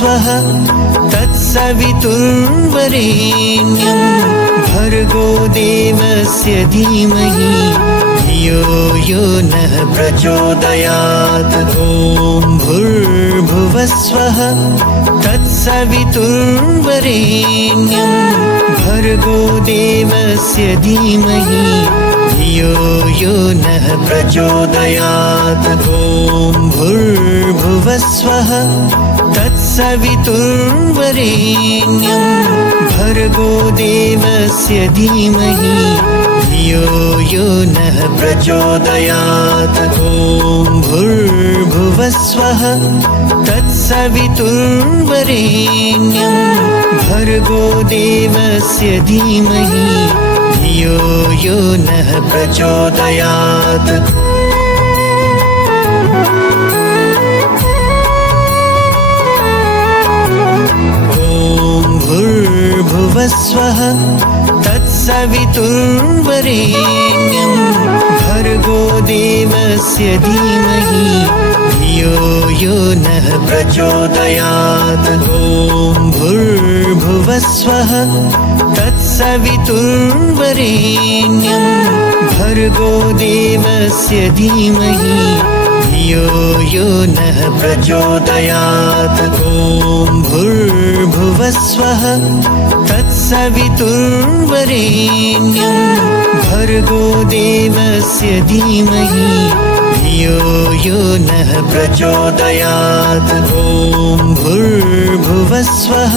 भूर्भुवस्वः तत्सवितुर्वरेण्यं भर्गो देवस्य धीमहि धियो यो नः प्रचोदयात्। ॐ भूर्भुवस्वः तत्सवितुर्वरेण्यं भर्गो देवस्य धीमहि धियो यो नः प्रचोदयात्। ॐ भूर्भुवस्वः तत्सवितुर्वरेण्यं भर्गो देवस्य धीमहि धियो यो नः प्रचोदयात्। ॐ भूर्भुवस्वः तत्सवितुर्वरेण्यं भर्गो देवस्य धीमहि धियो यो नः प्रचोदयात्। भूर्भुवस्वः तत्सवितुर्वरेण्यं भर्गो देवस्य धीमहि धियो यो नः प्रचोदयात्। ॐ भूर्भुवस्वः तत्सवितुर्वरेण्यं भर्गो देवस्य धीमहि धियो यो नः प्रचोदयात्। ॐ भूर्भुवस्वः तत्सवितुर्वरेण्यं भर्गो देवस्य धीमहि धियो यो नः प्रचोदयात्। ॐ भूर्भुवस्वः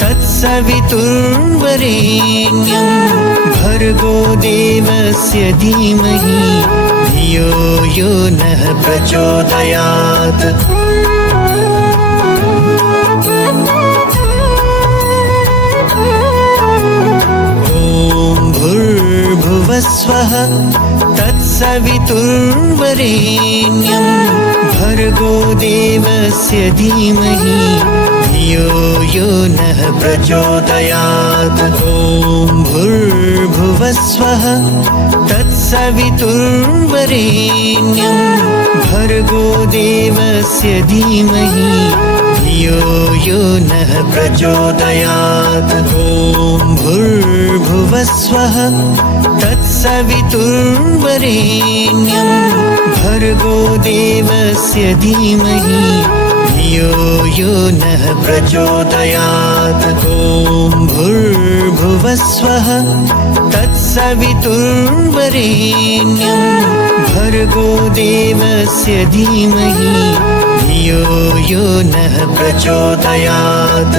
तत्सवितुर्वरेण्यं भर्गो देवस्य धीमहि धियो यो नः प्रचोदयात्। भूर्भुवस्वः तत्सवितुर्वरेण्यं भर्गो देवस्य धीमहि धियो यो नः प्रचोदयात्। ॐ भूर्भुवस्वः तत्सवितुर्वरेण्यं भर्गो देवस्य धीमहि धियो यो नः प्रचोदयात्। ॐ भूर्भुवस्वः तत्सवितुर्वरेण्यं भर्गो देवस्य धीमहि धियो यो नः प्रचोदयात्। ॐ भूर्भुवस्वः तत्सवितुर्वरेण्यं भर्गो देवस्य धीमहि धियो यो नः प्रचोदयात्।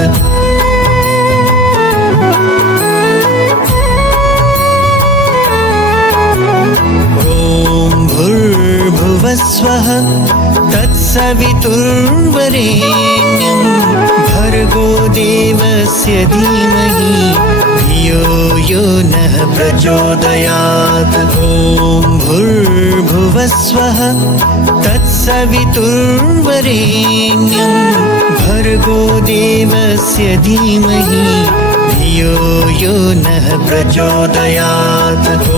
भूर्भुवस्वः तत्सवितुर्वरेण्यं भर्गो देवस्य धीमहि धियो यो नः प्रचोदयात्। ॐ भूर्भुवस्वः तत्सवितुर्वरेण्यं भर्गो देवस्य धीमहि धियो यो नः प्रचोदयात्। ॐ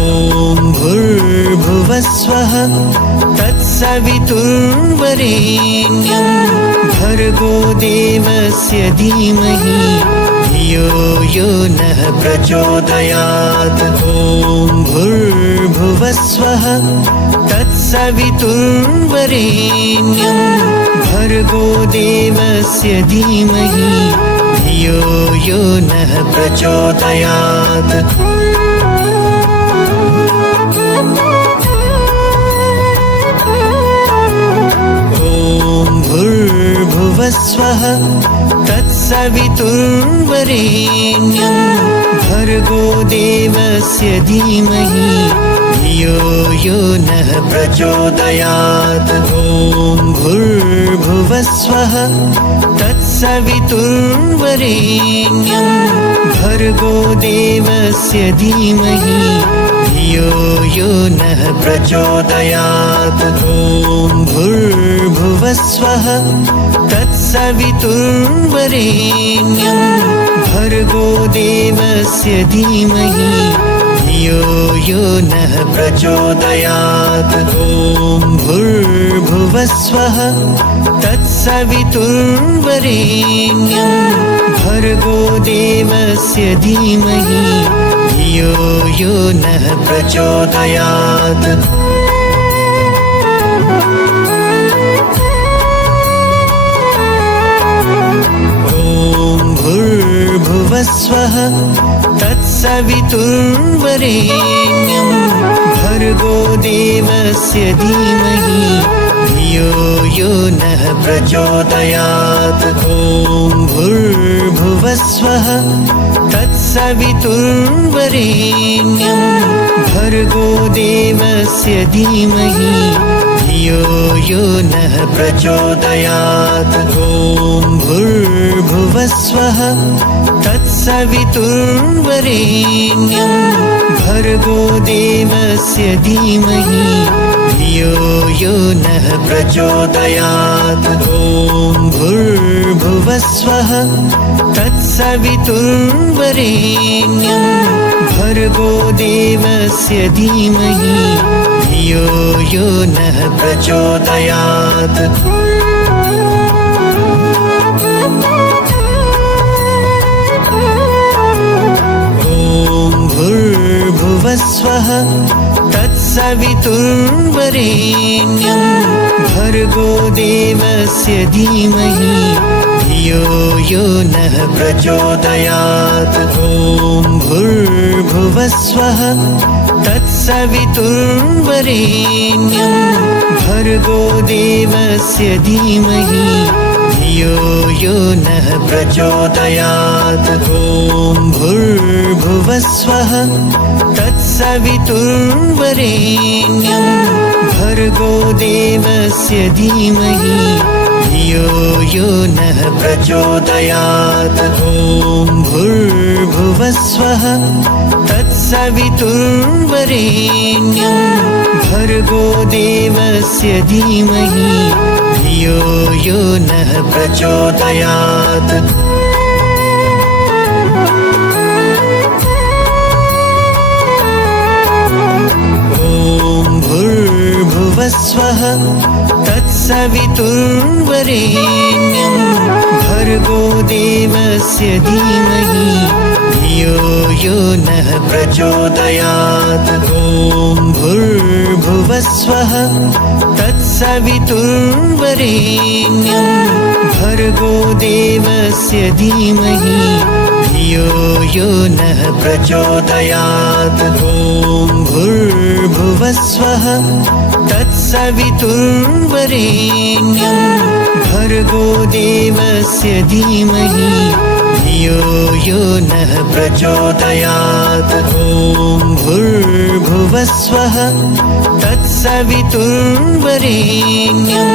भूर्भुवस्वः तत्सवितुर्वरेण्यं भर्गो देवस्य धीमहि धियो यो नः प्रचोदयात्। ॐ भूर्भुवस्वः तत्सवितुर्वरेण्यं भर्गो देवस्य धीमहि धियो यो नः प्रचोदयात्। भूर्भुवस्वः तत्सवितुर्वरेण्यं भर्गो देवस्य धीमहि धियो यो नः प्रचोदयात्। ॐ भूर्भुवस्वः तत्सवितुर्वरेण्यं भर्गो देवस्य धीमहि धियो यो नः प्रचोदयात्। ॐ भूर्भुवस्वः तत्सवितुर्वरेण्यं भर्गो देवस्य धीमहि धियो यो नः प्रचोदयात्। ॐ भूर्भुवस्वः भुवस्वः तत्सवितुर्वरेण्यं भर्गो देवस्य धीमहि धियो यो नः प्रचोदयात्। भुवस्वः तत्सवितुर्वरेण्यं भर्गो देवस्य धीमहि धियो यो नः प्रचोदयात्। ॐ भूर्भुवस्वः तत्सवितुर्वरेण्यं भर्गो देवस्य धीमहि धियो यो नः प्रचोदयात्। ॐ भूर्भुवस्वः तत्सवितुर्वरेण्यं भर्गो देवस्य धीमहि धियो यो नः प्रचोदयात्। ॐ भूर्भुवस्वः तत्सवितुर्वरेण्यं भर्गो देवस्य धीमहि धियो यो नः प्रचोदयात्। भूर्भुवस्वः तत्सवितुर्वरेण्यं भर्गो देवस्य धीमहि धियो यो नः प्रचोदयात्। ॐ भूर्भुवस्वः तत्सवितुर्वरेण्यं भर्गो देवस्य धीमहि धियो यो नः प्रचोदयात्। ॐ भूर्भुवस्वः तत्सवितुर्वरेण्यं भर्गो देवस्य धीमहि धियो यो नः प्रचोदयात्। ॐ भूर्भुवस्वः तत्सवितुर्वरेण्यं भर्गो देवस्य धीमहि धियो यो नः प्रचोदयात्। भूर्भुवस्वः तत्सवितुर्वरेण्यं भर्गो देवस्य धीमहि धियो यो नः प्रचोदयात्। ॐ भूर्भुवस्वः तत्सवितुर्वरेण्यं भर्गो देवस्य धीमहि धियो यो नः प्रचोदयात्। ॐ भूर्भुवस्वः तत्सवितुर्वरेण्यं भर्गो देवस्य धीमहि धियो यो नः प्रचोदयात्। ॐ भूर्भुवस्वः तत्सवितुर्वरेण्यं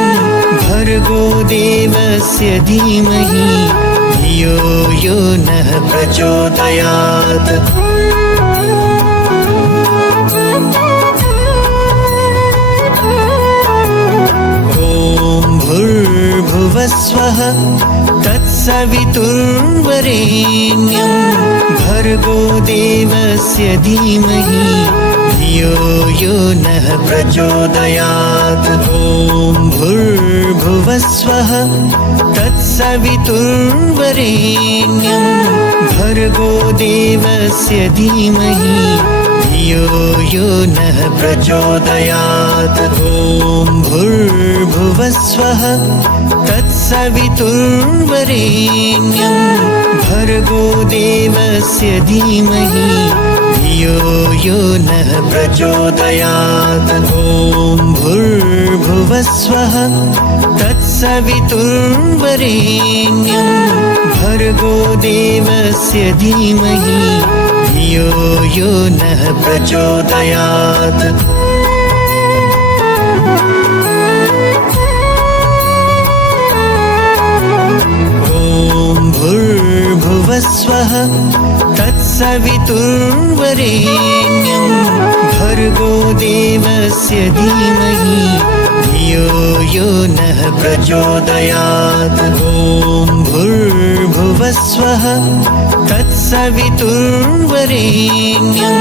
भर्गो देवस्य धीमहि धियो यो नः प्रचोदयात्। भूर्भुवस्वः तत्सवितुर्वरेण्यं भर्गो देवस्य धीमहि धियो यो नः प्रचोदयात्। ॐ भूर्भुवस्वः तत्सवितुर्वरेण्यं भर्गो देवस्य धीमहि धियो यो नः प्रचोदयात्। ॐ भूर्भुवस्वः तत्सवितुर्वरेण्यं भर्गो देवस्य धीमहि धियो यो नः प्रचोदयात्। ॐ भूर्भुवस्वः तत्सवितुर्वरेण्यं भर्गो देवस्य धीमहि धियो यो नः प्रचोदयात्। भूर्भुवस्वः तत्सवितुर्वरेण्यं भर्गो देवस्य धीमहि धियो यो नः प्रचोदयात्। ॐ भूर्भुवस्वः तत्सवितुर्वरेण्यं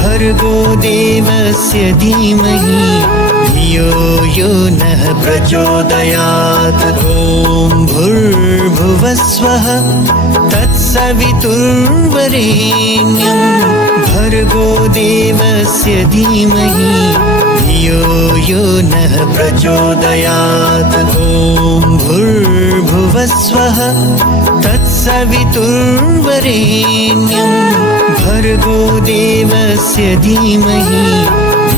भर्गो देवस्य धीमहि धियो यो नः प्रचोदयात्। ॐ भूर्भुवस्वः तत्सवितुर्वरेण्यं भर्गो देवस्य धीमहि धियो यो नः प्रचोदयात्। ॐ भूर्भुवस्वः तत्सवितुर्वरेण्यं भर्गो देवस्य धीमहि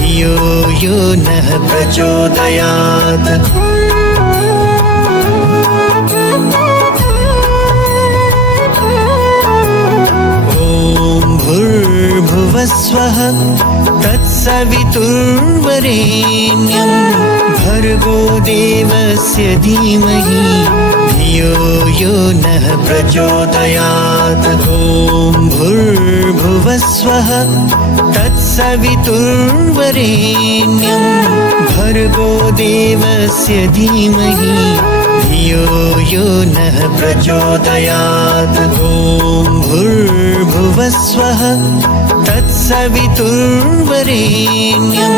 धियो यो नः प्रचोदयात्। भूर्भुवस्वः तत्सवितुर्वरेण्यं भर्गो देवस्य धीमहि धियो यो नः प्रचोदयात्। ॐ भूर्भुवस्वः तत्सवितुर्वरेण्यं भर्गो देवस्य धीमहि धियो यो नः प्रचोदयात्। ॐ भूर्भुवस्वः तत्सवितुर्वरेण्यं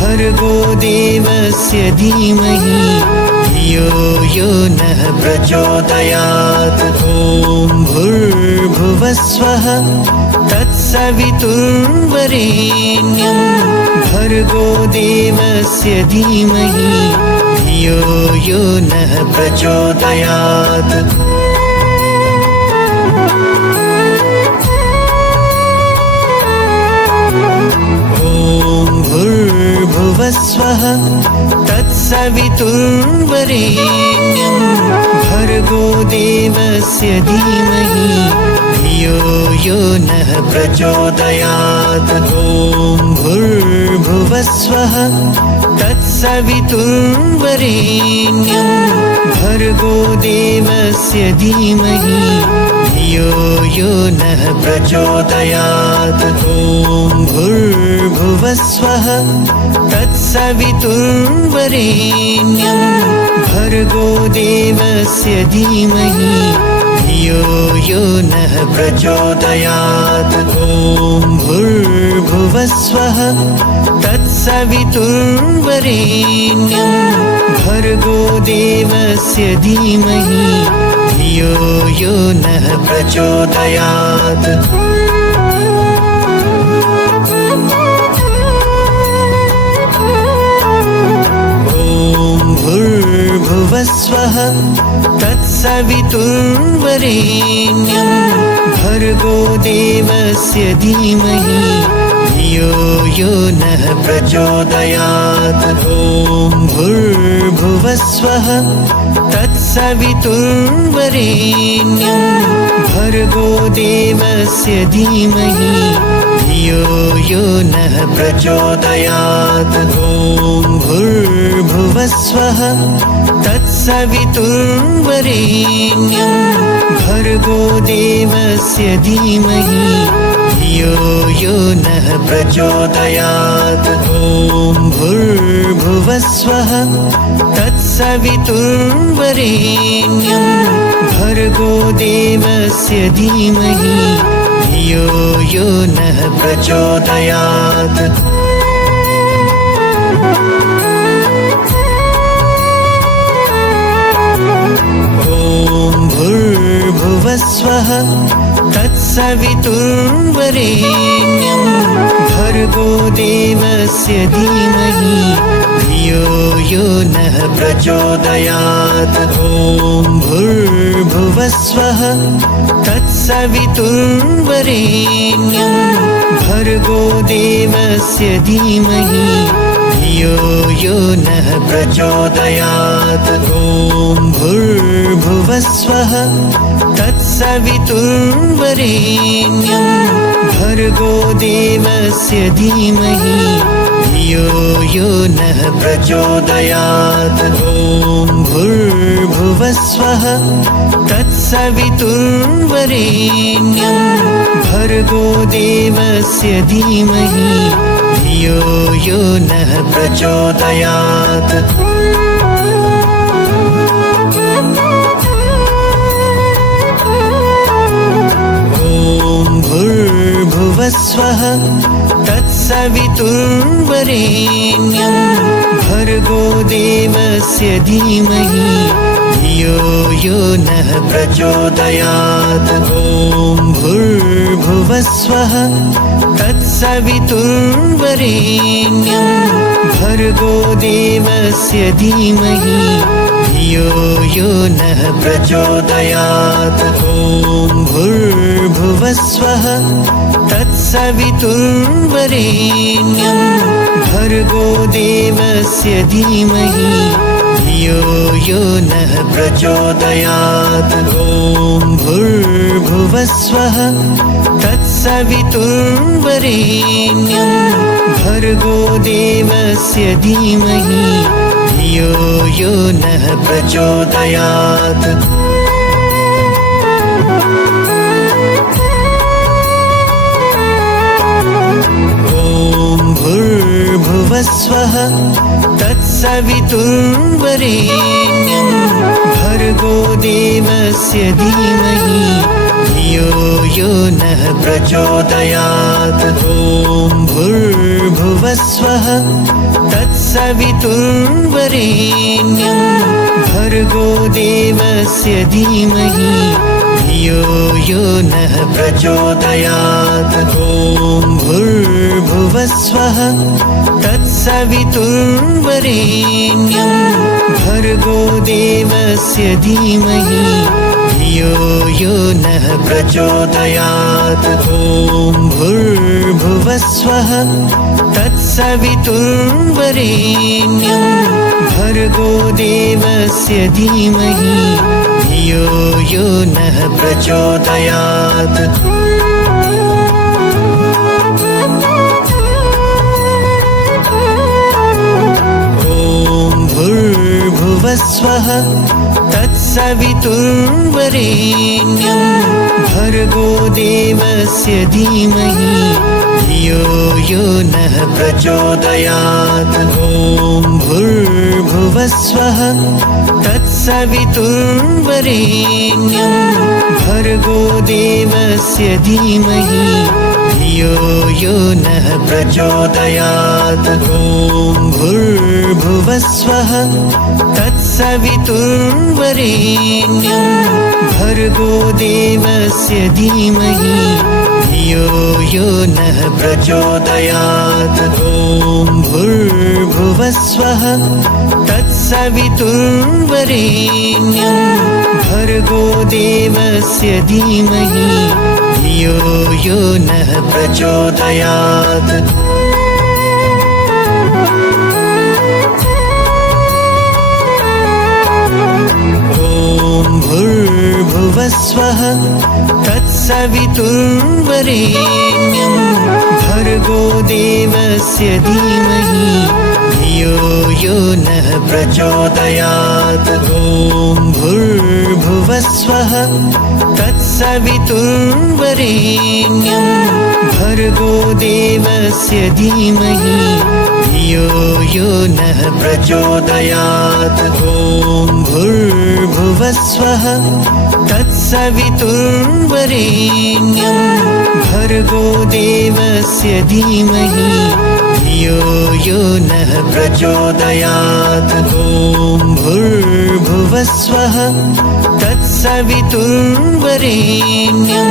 भर्गो देवस्य धीमहि धियो यो नः प्रचोदयात्। ॐ भूर्भुवस्वः तत्सवितुर्वरेण्यं भर्गो देवस्य धीमहि धियो यो नः प्रचोदयात्। भूर्भुवस्वः तत्सवितुर्वरेण्यं भर्गो देवस्य धीमहि धियो यो नः प्रचोदयात्। ॐ भूर्भुवस्वः तत्सवितुर्वरेण्यं भर्गो देवस्य धीमहि धियो यो नः प्रचोदयात्। ॐ भूर्भुवस्वः तत्सवितुर्वरेण्यं भर्गो देवस्य धीमहि धियो यो नः प्रचोदयात्। ॐ भूर्भुवस्वः तत्सवितुर्वरेण्यं भर्गो देवस्य धीमहि धियो यो नः प्रचोदयात्। भूर्भुवस्वः तत्सवितुर्वरेण्यं भर्गो देवस्य धीमहि धियो यो नः प्रचोदयात्। ॐ भूर्भुवस्वः तत्सवितुर्वरेण्यं भर्गो देवस्य धीमहि धियो यो नः प्रचोदयात्। ॐ भूर्भुवस्वः तत्सवितुर्वरेण्यं भर्गो देवस्य धीमहि धियो यो नः प्रचोदयात्। ॐ भूर्भुवस्वः तत्सवितुर्वरेण्यं भर्गो देवस्य धीमहि धियो यो नः प्रचोदयात्। भूर्भुवस्वः तत्सवितुर्वरेण्यं भर्गो देवस्य धीमहि धियो यो नः प्रचोदयात्। ॐ भूर्भुवस्वः तत्सवितुर्वरेण्यं भर्गो देवस्य धीमहि धियो यो नः प्रचोदयात्। ॐ भूर्भुवस्वः तत्सवितुर्वरेण्यं भर्गो देवस्य धीमहि धियो यो नः प्रचोदयात्। ॐ भूर्भुवस्वः तत्सवितुर्वरेण्यं भर्गो देवस्य धीमहि धियो यो नः प्रचोदयात्। भूर्भुवस्वः तत्सवितुर्वरेण्यं भर्गो देवस्य धीमहि धियो यो नः प्रचोदयात्। ॐ भूर्भुवस्वः तत्सवितुर्वरेण्यं भर्गो देवस्य धीमहि धियो यो नः प्रचोदयात्। ॐ भूर्भुवस्वः तत्सवितुर्वरेण्यं भर्गो देवस्य धीमहि धियो यो नः प्रचोदयात्। ॐ भूर्भुवस्वः तत्सवितुर्वरेण्यं भर्गो देवस्य धीमहि धियो यो नः प्रचोदयात्। भूर्भुवस्वः तत्सवितुर्वरेण्यं भर्गो देवस्य धीमहि धियो यो नः प्रचोदयात्। ॐ भूर्भुवस्वः तत्सवितुर्वरेण्यं भर्गो देवस्य धीमहि धियो यो नः प्रचोदयात्। ॐ भूर्भुवस्वः तत्सवितुर्वरेण्यं भर्गो देवस्य धीमहि धियो यो नः प्रचोदयात्। ॐ भूर्भुवस्वः तत्सवितुर्वरेण्यं भर्गो देवस्य धीमहि धियो यो नः प्रचोदयात्। भूर्भुवस्वः तत्सवितुर्वरेण्यं भर्गो देवस्य धीमहि धियो यो नः प्रचोदयात्। ॐ भूर्भुवस्वः तत्सवितुर्वरेण्यं भर्गो देवस्य धीमहि धियो यो नः प्रचोदयात्। ॐ भूर्भुवस्वः तत्सवितुर्वरेण्यं भर्गो देवस्य धीमहि धियो यो नः प्रचोदयात्। ॐ भूर्भुवस्वः तत्सवितुर्वरेण्यं भर्गो देवस्य धीमहि धियो यो नः प्रचोदयात्। भूर्भुवस्वः तत्सवितुर्वरेण्यं भर्गो देवस्य धीमहि धियो यो नः प्रचोदयात्। ॐ भूर्भुवस्वः तत्सवितुर्वरेण्यं भर्गो देवस्य धीमहि धियो यो नः प्रचोदयात्। ॐ भूर्भुवस्वः तत्सवितुर्वरेण्यं भर्गो देवस्य धीमहि धियो यो नः प्रचोदयात्। ॐ भूर्भुवस्वः तत्सवितुर्वरेण्यं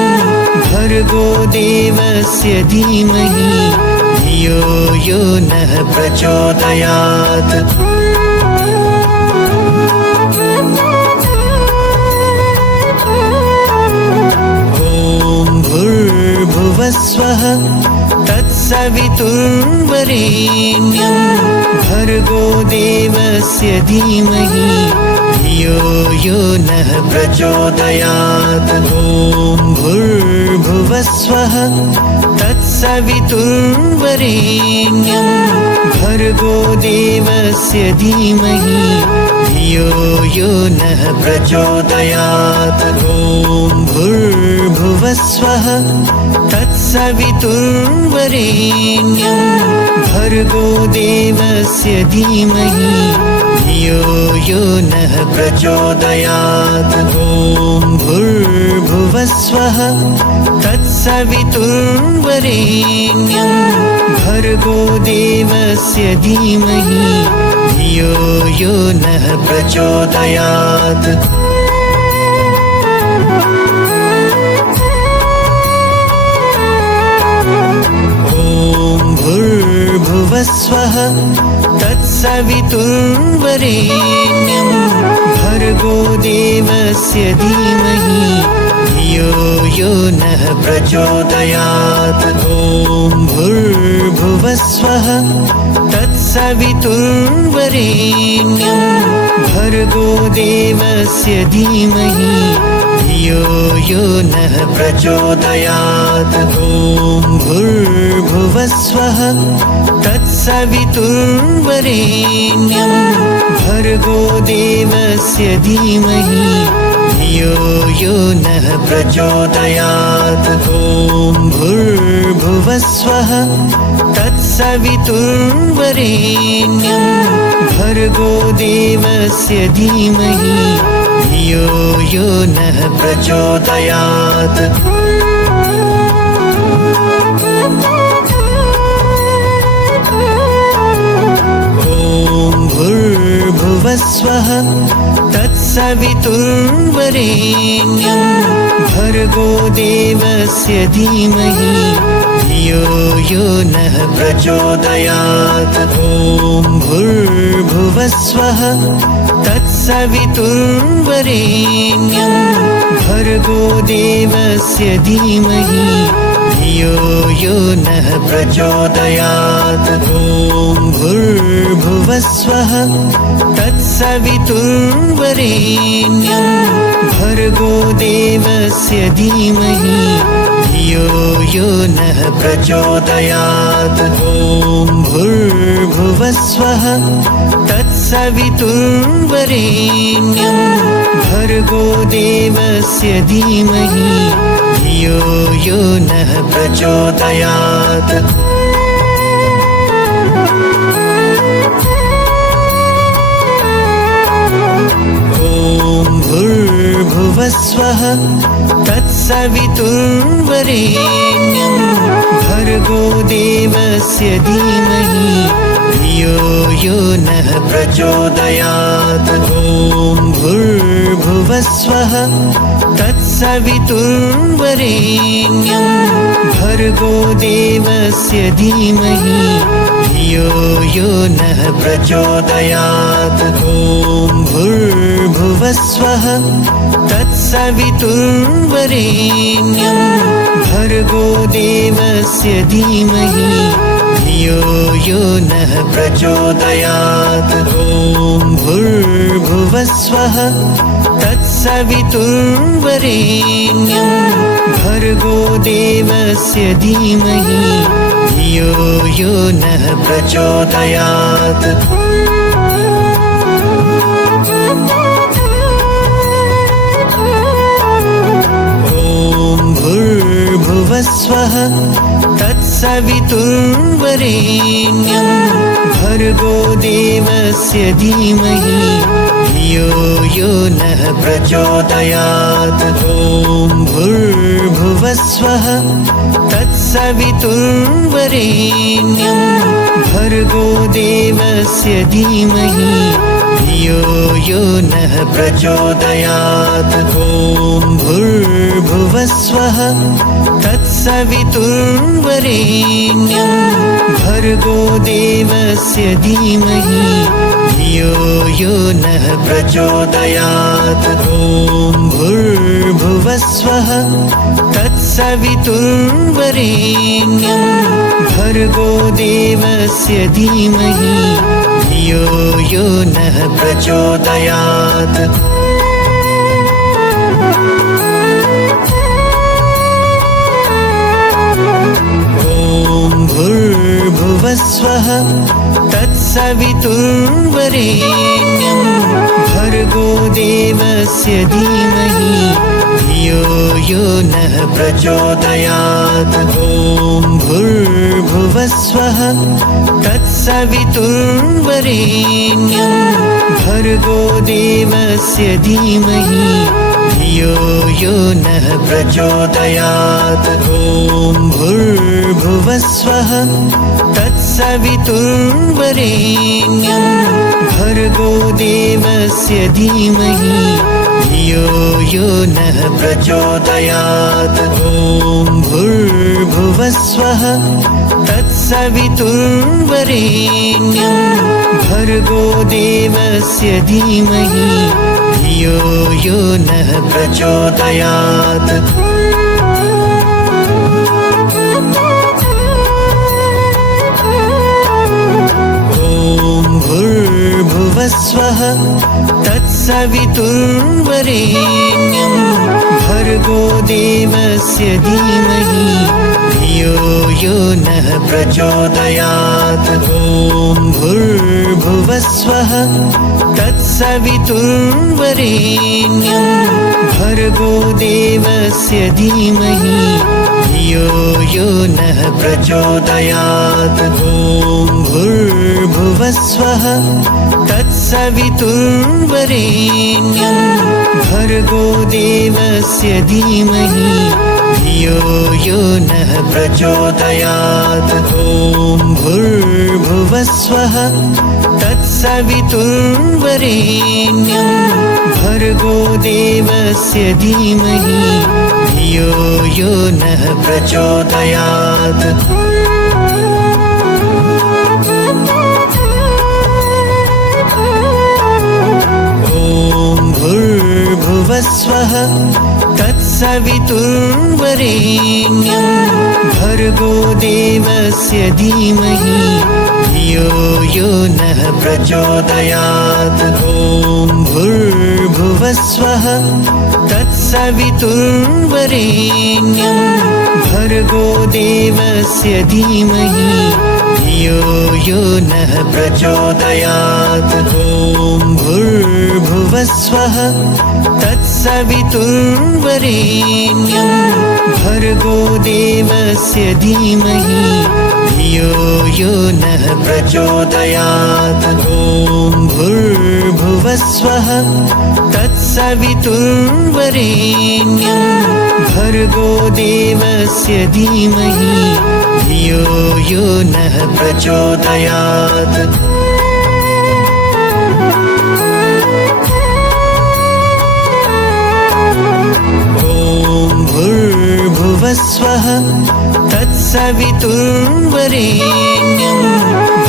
भर्गो देवस्य धीमहि धियो यो नः प्रचोदयात्। भूर्भुवस्वः तत्सवितुर्वरेण्यं भर्गो देवस्य धीमहि धियो यो नः प्रचोदयात्। ॐ भूर्भुवस्वः तत्सवितुर्वरेण्यं भर्गो देवस्य धीमहि धियो यो नः प्रचोदयात्। ॐ भूर्भुवस्वः तत्सवितुर्वरेण्यं भर्गो देवस्य धीमहि धियो यो नः प्रचोदयात्। ॐ भूर्भुवस्वः तत्सवितुर्वरेण्यं भर्गो देवस्य धीमहि धियो यो नः प्रचोदयात्। भूर्भुवस्वः तत्सवितुर्वरेण्यं भर्गो देवस्य धीमहि धियो यो नः प्रचोदयात्। ॐ भूर्भुवस्वः तत्सवितुर्वरेण्यं भर्गो देवस्य धीमहि धियो यो नः प्रचोदयात्। ॐ भूर्भुवस्वः तत्सवितुर्वरेण्यं भर्गो देवस्य धीमहि धियो यो नः प्रचोदयात्। ॐ भूर्भुवस्वः तत्सवितुर्वरेण्यं भर्गो देवस्य धीमहि धियो यो नः प्रचोदयात्। भूर्भुवस्वः तत्सवितुर्वरेण्यं भर्गो देवस्य धीमहि धियो यो नः प्रचोदयात्। ॐ भूर्भुवस्वः तत्सवितुर्वरेण्यं भर्गो देवस्य धीमहि धियो यो नः प्रचोदयात्। ॐ भूर्भुवस्वः तत्सवितुर्वरेण्यं भर्गो देवस्य धीमहि धियो यो नः प्रचोदयात्। ॐ भूर्भुवस्वः तत्सवितुर्वरेण्यं भर्गो देवस्य धीमहि धियो यो नः प्रचोदयात्। भूर्भुवस्वः तत्सवितुर्वरेण्यं भर्गो देवस्य धीमहि धियो यो नः प्रचोदयात्। ॐ भूर्भुवस्वः तत्सवितुर्वरेण्यं भर्गो देवस्य धीमहि धियो यो नः प्रचोदयात्। ॐ भूर्भुवस्वः तत्सवितुर्वरेण्यं भर्गो देवस्य धीमहि धियो यो नः प्रचोदयात्। ॐ भूर्भुवस्वः तत्सवितुर्वरेण्यं भर्गो देवस्य धीमहि धियो यो नः प्रचोदयात्। भूर्भुवस्वः तत्सवितुर्वरेण्यं भर्गो देवस्य धीमहि धियो यो नः प्रचोदयात्। ॐ भूर्भुवस्वः तत्सवितुर्वरेण्यं भर्गो देवस्य धीमहि धियो यो नः प्रचोदयात्। ॐ भूर्भुवस्वः तत्सवितुर्वरेण्यं भर्गो देवस्य धीमहि धियो यो नः प्रचोदयात्। ॐ भूर्भुवस्वः तत्सवितुर्वरेण्यं भर्गो देवस्य धीमहि धियो यो नः प्रचोदयात्। भूर्भुवस्वः तत्सवितुर्वरेण्यं भर्गो देवस्य धीमहि धियो यो नः प्रचोदयात्। ॐ भूर्भुवस्वः तत्सवितुर्वरेण्यं भर्गो देवस्य धीमहि धियो यो नः प्रचोदयात्। ॐ भूर्भुवस्वः तत्सवितुर्वरेण्यं भर्गो देवस्य धीमहि धियो यो नः प्रचोदयात्। ॐ भूर्भुवस्वः तत्सवितुर्वरेण्यं भर्गो देवस्य धीमहि धियो यो नः प्रचोदयात्। भूर्भुवस्वः तत्सवितुर्वरेण्यं भर्गो देवस्य धीमहि धियो यो नः प्रचोदयात्। ॐ भूर्भुवस्वः तत्सवितुर्वरेण्यं भर्गो देवस्य धीमहि धियो यो नः प्रचोदयात्। ॐ भूर्भुवस्वः तत्सवितुर्वरेण्यं भर्गो देवस्य धीमहि धियो यो नः प्रचोदयात्। ॐ भूर्भुवस्वः तत्सवितुर्वरेण्यं भर्गो देवस्य धीमहि धियो यो नः प्रचोदयात्। भूर्भुवस्वः तत्सवितुर्वरेण्यं भर्गो देवस्य धीमहि धियो यो नः प्रचोदयात्। ॐ भूर्भुवस्वः तत्सवितुर्वरेण्यं भर्गो देवस्य धीमहि धियो यो नः प्रचोदयात्। ॐ भूर्भुवस्वः तत्सवितुर्वरेण्यं भर्गो देवस्य धीमहि धियो यो नः प्रचोदयात्। ॐ भूर्भुवस्वः तत्सवितुर्वरेण्यं भर्गो देवस्य धीमहि धियो यो नः प्रचोदयात्। भूर्भुवस्वः तत्सवितुर्वरेण्यं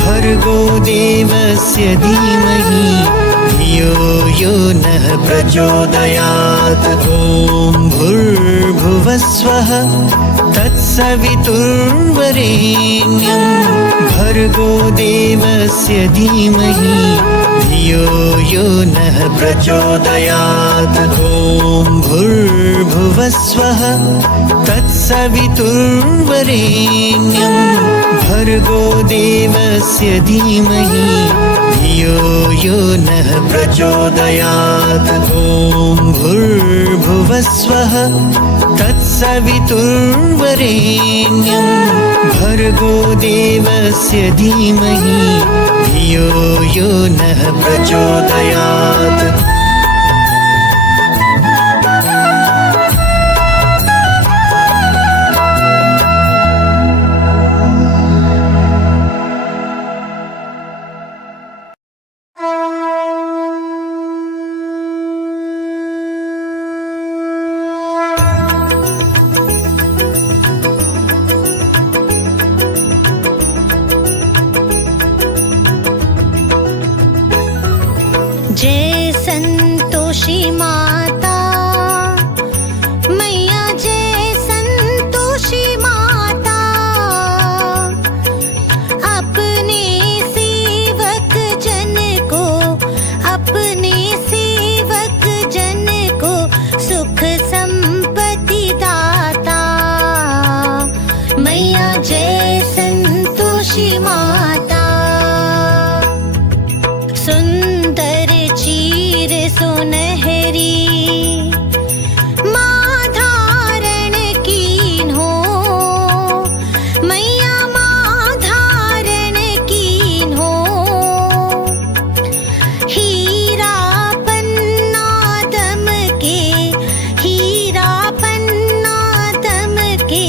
भर्गो देवस्य धीमहि धियो यो नः प्रचोदयात्। ॐ भूर्भुवस्वः तत्सवितुर्वरेण्यं भर्गो देवस्य धीमहि धियो यो नः प्रचोदयात्। ॐ भूर्भुवस्वः तत्सवितुर्वरेण्यं भर्गो देवस्य धीमहि धियो यो नः प्रचोदयात्। ॐ भूर्भुवस्वः तत्सवितुर्वरेण्यं भर्गो देवस्य धीमहि धियो यो नः प्रचोदयात्। जय संतोषी माता मैया, जय संतोषी माता। अपने सेवक जन को, अपने सेवक जन को सुख संपत्ति दाता। मैया जय संतोषी माता। सुंदर चीर सुनहरी माँ धारण कीन हो। मैया माँ धारण कीन हो। हीरा पन्ना दम के, हीरा पन्ना दम के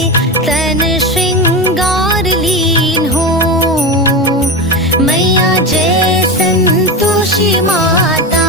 तन श्रृंगार लीन हो। मैया जय संतोषी माता।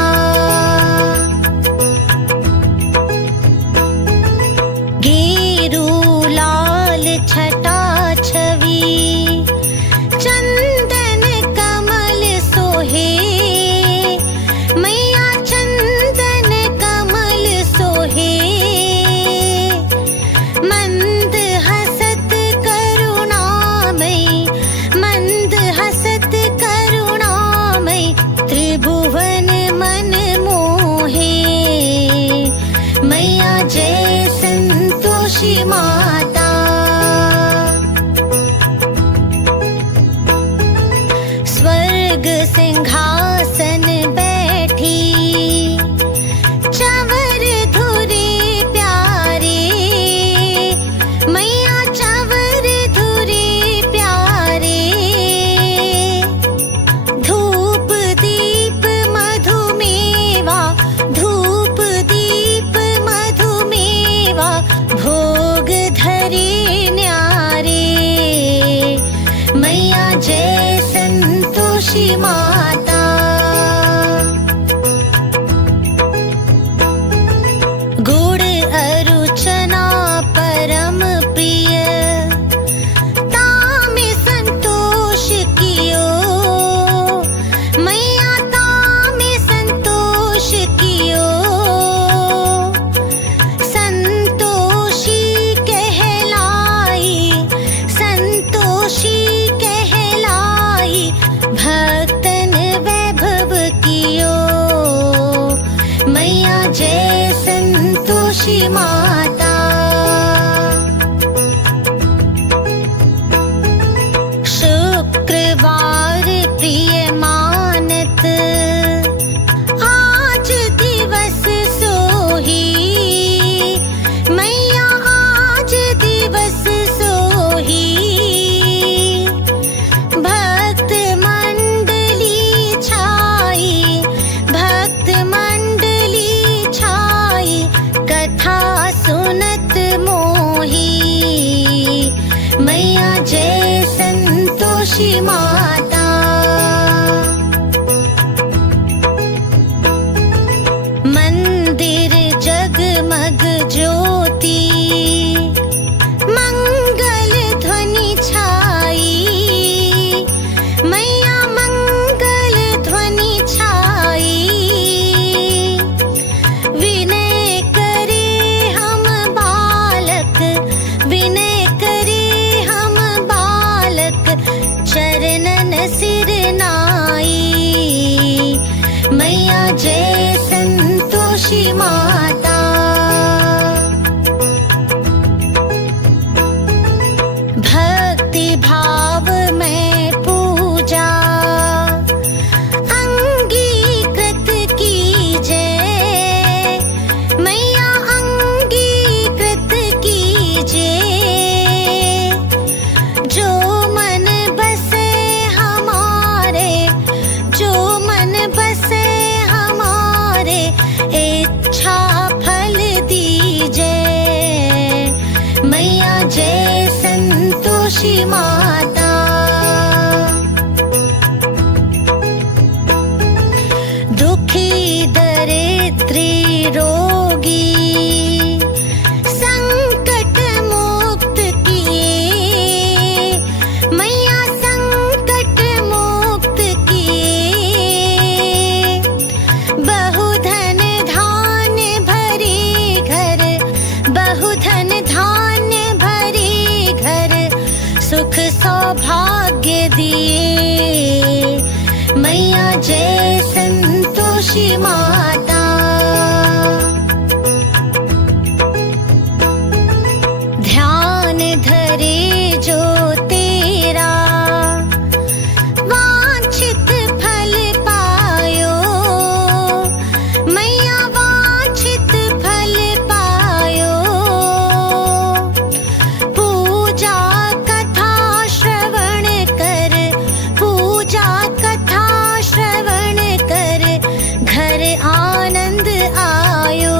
संतोषी माता। मंदिर जगमग ज्योति, मंगल ध्वनि छाई, मैया मंगल ध्वनि छाई। विनय करे हम बालक, विनय करे हम बालक, चरणन सिर नाई। मैया जय संतोषी माता। भक्ति भाव में पूजा अंगीकृत कीजे, मैया अंगीकृत कीजे। जो मन बसे हमारे, जो मन बसे हमारे, इच्छा फल दीजे। मैया जय संतोषी माता। दुखी दरिद्री रोगी संकट मुक्त किए, मैया संकट मुक्त किए। बहुधन धान्य भरे घर, बहुधन धान्य भरे घर, सुख सौभाग्य दिए। मैया जय संतोषी माता। ध्यान धरे जो तेरा, वांछित फल पायो। मैया वांछित फल पायो। पूजा कथा श्रवण कर, पूजा कथा श्रवण कर, घर आनंद आयो।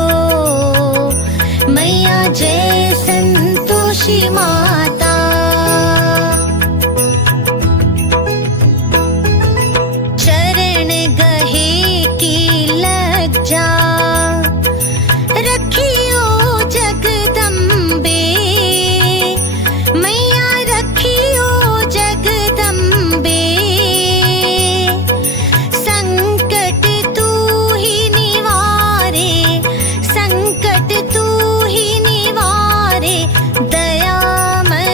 मैया जय संतोषी माता। चरण गहे की लज्जा, रखियो जगदम्बे। मैया रखियो जगदम्बे। संकट तू ही निवारे, संकट तू ही निवारे, दयामय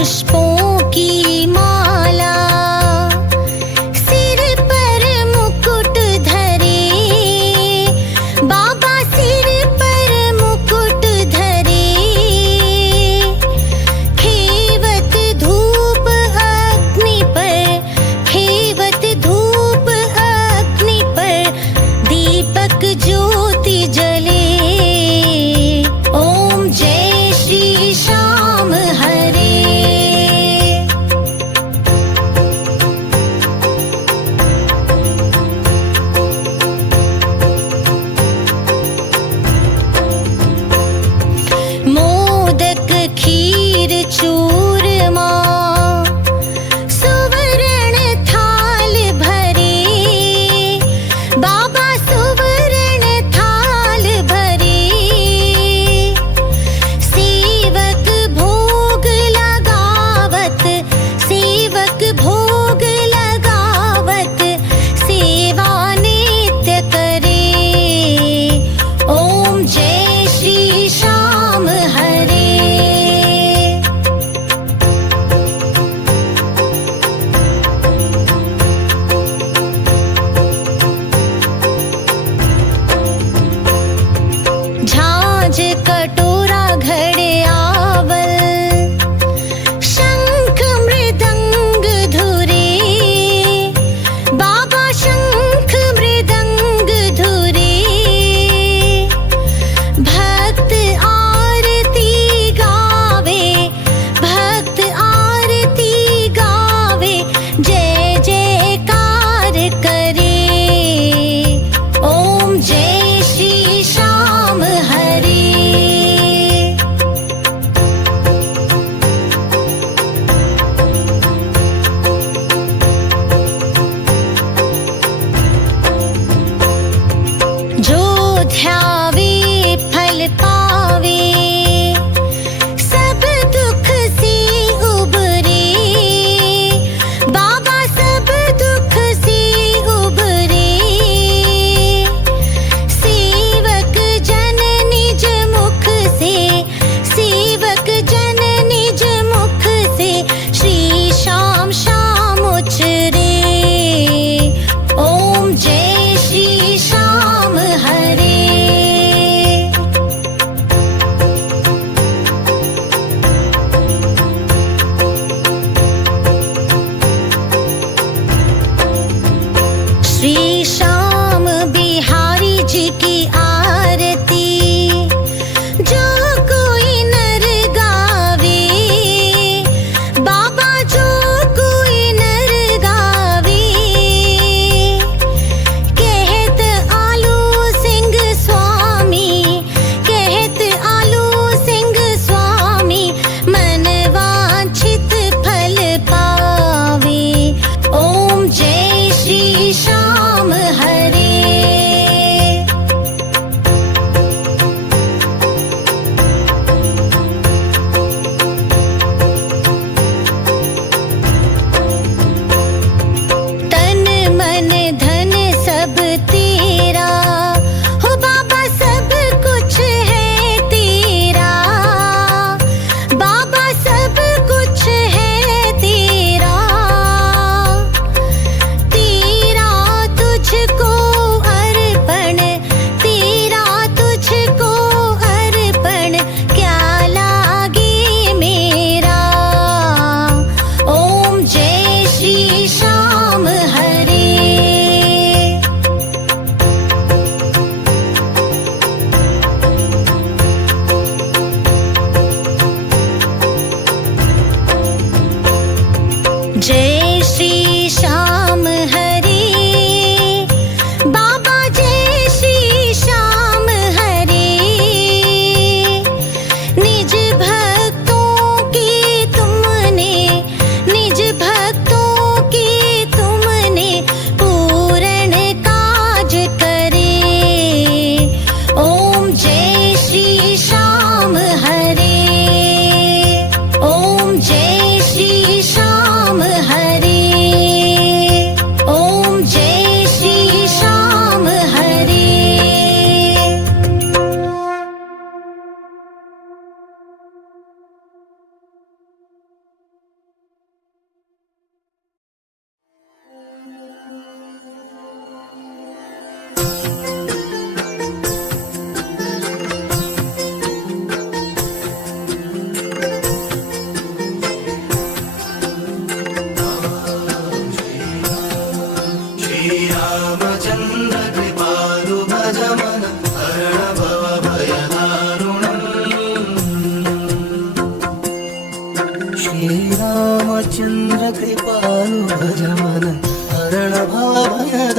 पुष्पों की माला, सिर पर मुकुट धरे, बाबा सिर पर मुकुट धरे, खेवत धूप अग्नि पर, खेवत धूप अग्नि पर, दीपक ज्योति जले। ओम जय श्री श्याम हरे। मोदक खीर चूरमा, सुवर्ण थाल भरे, बाबा सुवर्ण थाल भरे, सेवक भोग लगावत, सेवक भोग लगावत, सेवा नित्य करे। ओम जय श्री श्याम हरे। झांझ कटोरा घड़ियावल, शंख मृदंग धुरे, बाबा शंख मृदंग धुरे, भक्त आरती गावे, भक्त आरती गावे, जय जयकार करे। ओम जय श्री श्याम हरे।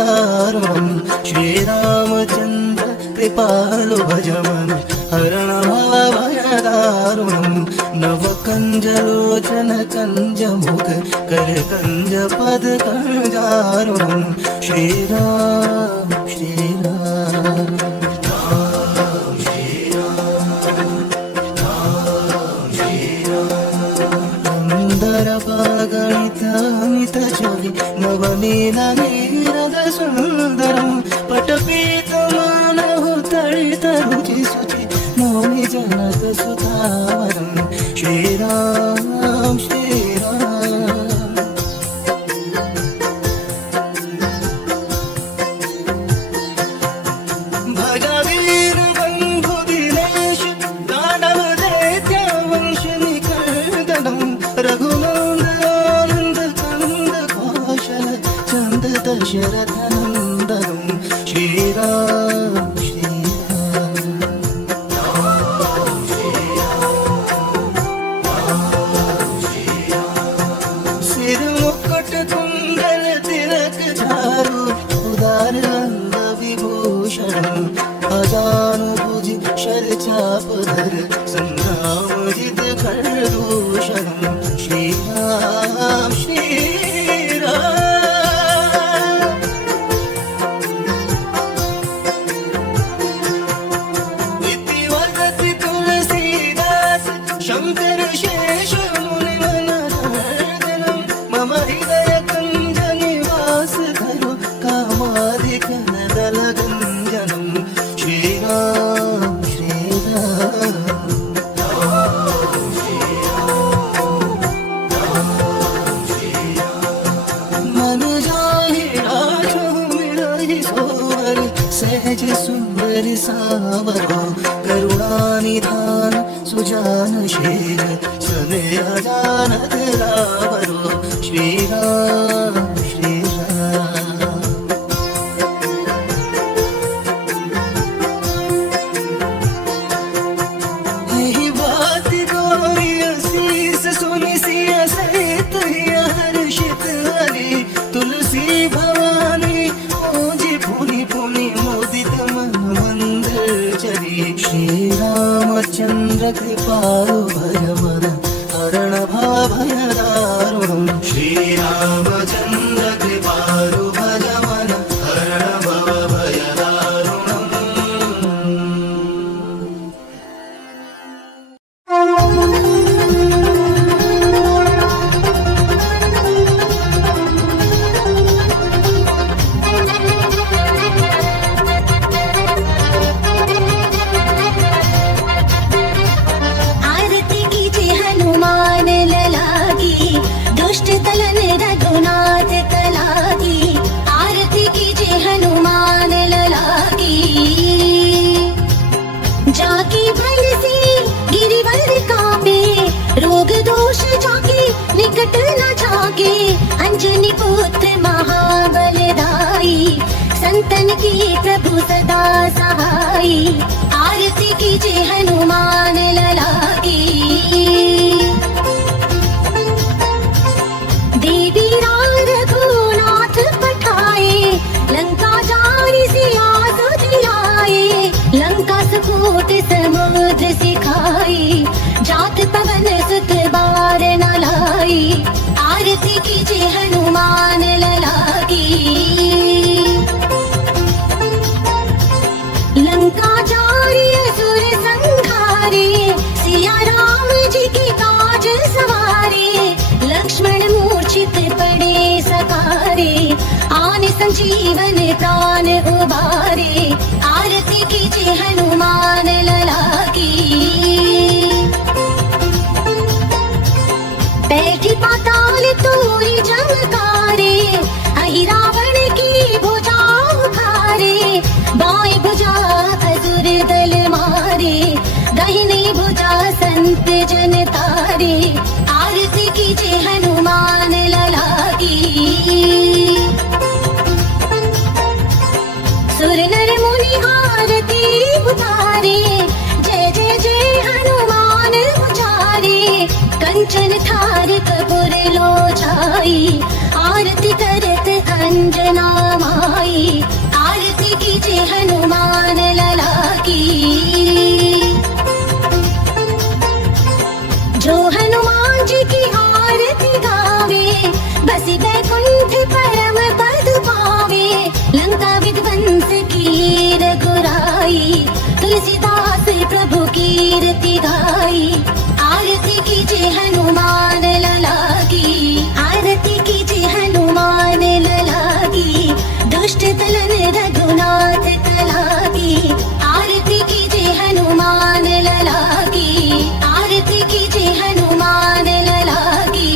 दारुणं श्रीरामचन्द्र कृपालु भज मन हरण भवभयदारुणं नवकञ्जलोचन कञ्जमुख कर कञ्जपद कञ्जारुणं श्रीराम श्रीराम गणित छवि नवनील नीरद सुंदरं पटपीतमानः तडित रुचि शुचि नौमि जनक सुतावरं श्रीराम श्रीराम भज वीर बन्धु दिनेश दानव दैत्य वंश निकर्दनं रघुनन्दन दशरथ नंदनं श्रीराम श्रीराम सिर मुकुट कुंडल तिलक झारू उदार अंग विभूषणं अजानुभुज शरचापधर संग्राम जित खरदूषणं श्रीराम श्रीराम शंकर शेष मुनि मनर्दनं मम हृदय कुंज निवास करो कामादिक नदल गंजनं श्रीराम श्रीराम मन जाहि राजो मिलहि सोवर सहज सुंदर सावरो करुणानिधान सुजान शील स्नेह जानत रावरो श्रीराम श्रीराम यही बात गोरी शीस सुनि सिय सहित हर्षित हरि तुलसी भवानी पूजी पुनि पुनि मोदित मन मंदिर चरी श्रीरामचन्द्र कृपालु भज मन हरण भवभयदारुणं श्रीरामचन्द्र कृपालु भज मन हरण भवभयदारुणम् जाकी भल से गिरिवर कापे रोग दोष जाके निकट न जाके अंजनी पुत्र महाबलदाई संतन की प्रभु सदा सहाई आरती कीजे हनुमान लला की देवी राम रघुनाथ पठाए लंका जारी सिया सुधियाए लंका सपूत समुद्र सिखाई जात पवन सुत बार न लाई आरती कीजे हनुमान लला की लंका जारी असुर संहारे सिया राम जी की काज सवारे लक्ष्मण मूर्छित पड़े सकारे आन संजीवन प्राण उबारे आरती कीजे हनुमान लला की बैठी पाताल तोरी जमकारे अहि रावण की भुजा उखारे बाएं भुजा असुर दल मारे दाहिनी भुजा संत जन तारे आरती कीजे हनुमान लला की सुर नर मुनि आरती उतारे जय जय जय हनुमान उचारे कंचन थार कपूर लो छाई आरती करत अंजना माई आरती गाई, आरती कीजिए हनुमान लला की, आरती कीजिए हनुमान लला की, दुष्ट दलन रघुनाथ कला की, आरती कीजिए हनुमान लला की, आरती कीजिए हनुमान लला की,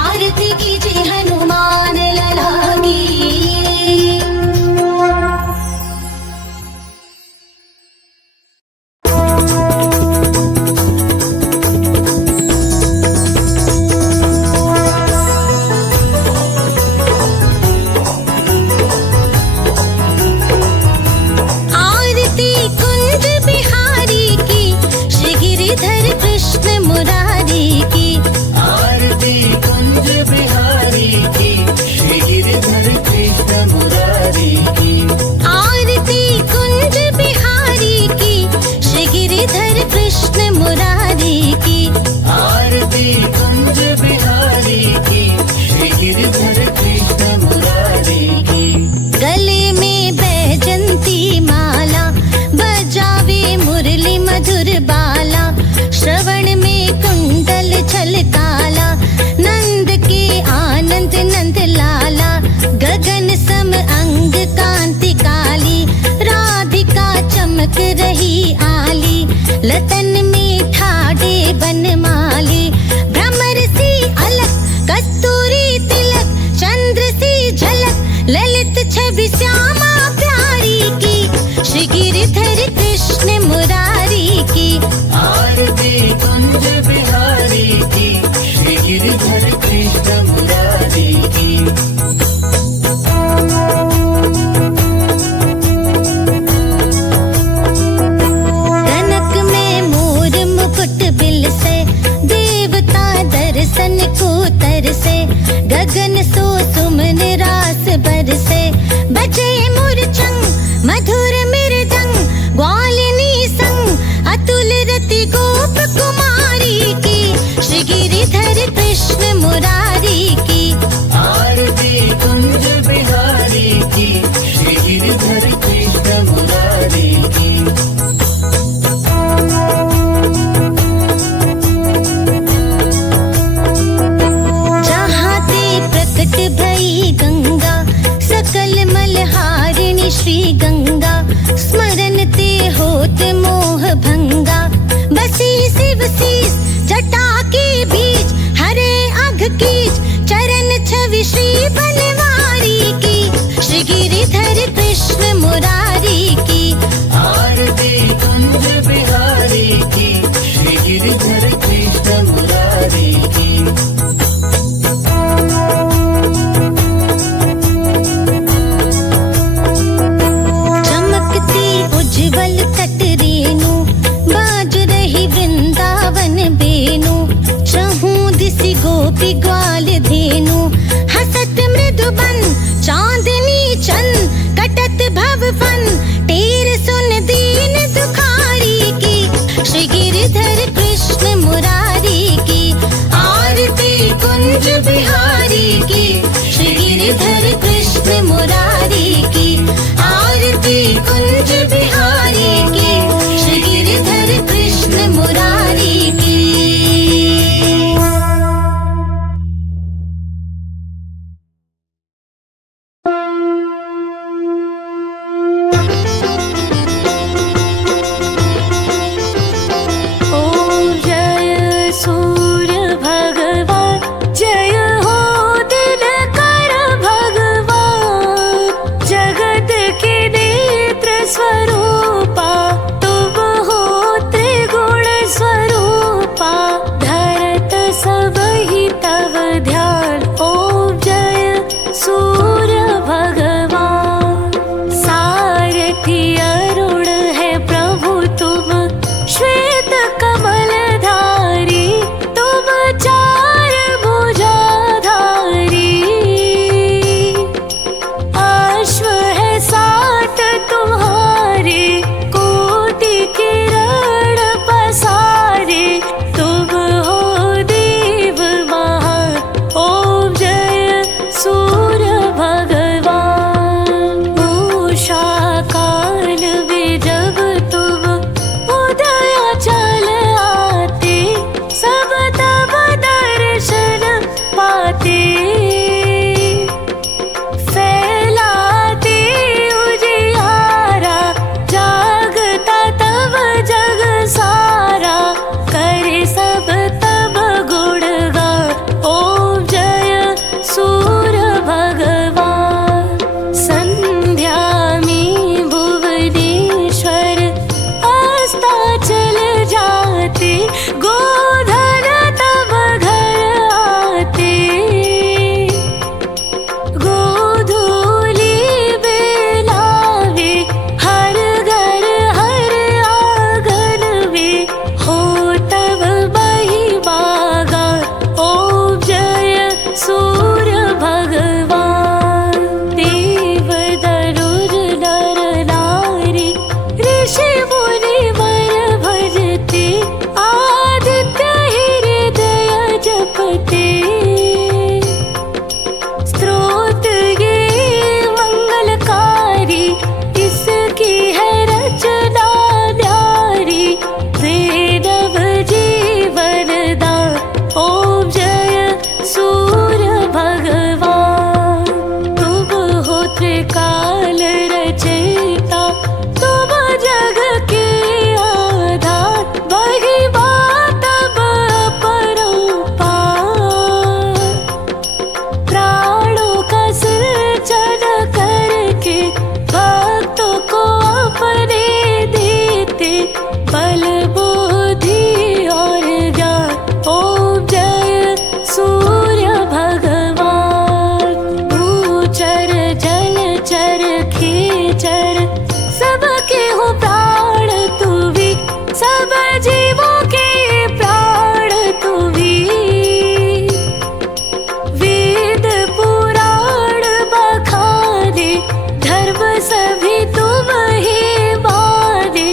आरती कीजिए हनुमान लला की। आरती कुंज बिहारी की, श्री गिरिधर कृष्ण मुरारी की, आरती कुंज बिहारी की, श्री गिरिधर कृष्ण मुरारी की, आरती कुंज बिहारी की, श्री गिरिधर कृष्ण मुरारी की, आरती कुंज बिहारी की, श्री गिरिधर कृष्ण मुरारी की। गले में बैजंती माला, बजावे मुरली मधुर बाला, श्रवण में कुंडल छलकाला, नंद के आनंद नंद लाला, गगन सम अंग कांति काली, राधिका चमक रही आली, लतन में ठाडे बनमाली, भ्रमर सी अलक कस्तूरी तिलक, चंद्र सी झलक ललित छवि श्यामा प्यारी की, श्री गिरिधर कृष्ण मुरारी की, आरती कुंज बिहारी की, श्री गिरिधर कृष्ण मुरारी की। कनक में मोर मुकुट बिल से, देवता दर्शन को तरसे, गगन सो सुमन रास बरसे, बजे मुरचंग मधुर मृदंग, ग्वालिनी संग अतुल रति गोप कुमारी की, श्री गिरिधर कृष्ण मुरारी की, आरती कुंज बिहारी की, श्री गिरिधर कृष्ण मुरारी की। जहाँ ते प्रकट भई गंगा, सकल मलहारिणी श्री गंगा, स्मरण ते होत मोह भंगा, बसी होते गोधन तब घर आते। गोधूली बेलावे हर घर हर आंगन में हो तब महिमा गान। ओम जय सूर्य भगवान। देव दरुर नर नारी ऋषि मुनि वर भजते। आदित्य हृदय जपते। स्तोत्र ये मंगलकारी इसकी है रचना न्यारी। वेदव जीवन दान। ओम जय सूर्य भगवान। तुम हो त्रिकाल रचयिता तुम जग के आधार। महिमा तब अपरंपार। प्राणों का सृजन करके भक्तों को अपने देते। बल बुद्धि और ज्ञान। ओम जय सूर्य भगवान। भूचर जलचर खेचर सबके हो प्राण तू भी। सब जीवों के प्राण तू भी। वेद पुराण बखाने धर्म सभी तुम ही माने।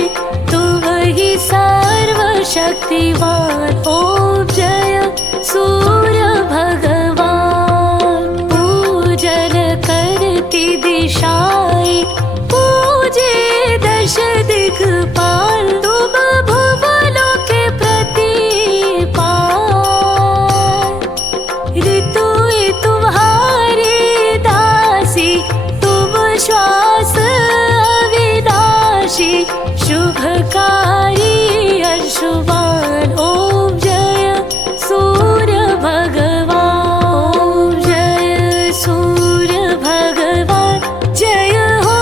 तुम ही सर्वशक्तिमान। ओम जय सूर्य भगवान। पूजन करती दिशाएं पूजे दश दिक्पाल। तुम भुवनों के प्रतिपाल। ऋतुएं तुम्हारी दासी तुम श्वास अविनाशी। शुभकारी अंशुमान। ओम जय सूर्य भगवान। ओम जय सूर्य भगवान। जय हो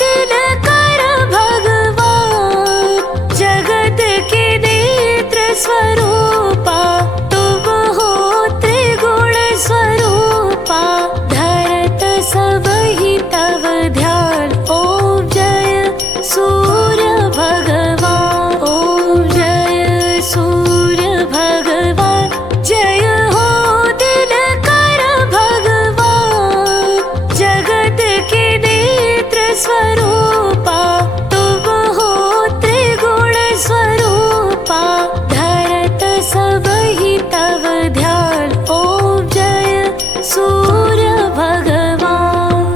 दिनकर भगवान। जगत के नेत्र स्वरूपा तुम हो त्रिगुण स्वरूपा। धरत सब ही तव ध्यान। ओम जय सूर्य भगवान। ओम जय सूर्य भगवान। जय हो दिनकर भगवान। जगत के नेत्र स्वरूपा तुम हो त्रिगुण स्वरूपा। धरत सब ही तव ध्यान। ओम जय सूर्य भगवान।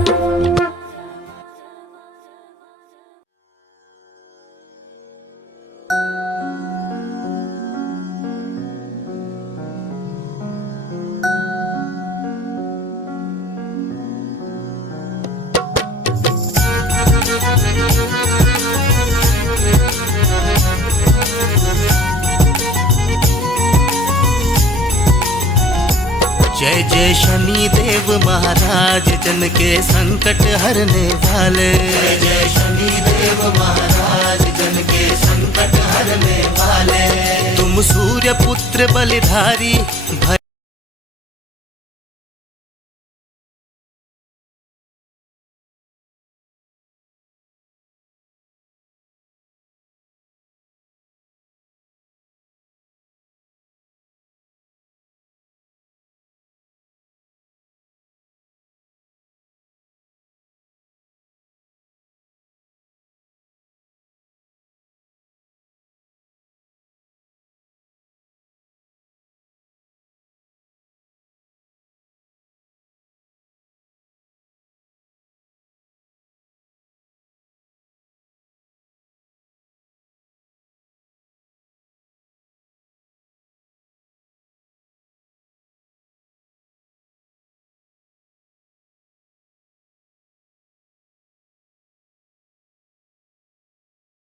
जय जय शनि देव महाराज जन के संकट हरने वाले। जय जय शनि देव महाराज जन के संकट हरने वाले। तुम सूर्य पुत्र बलिधारी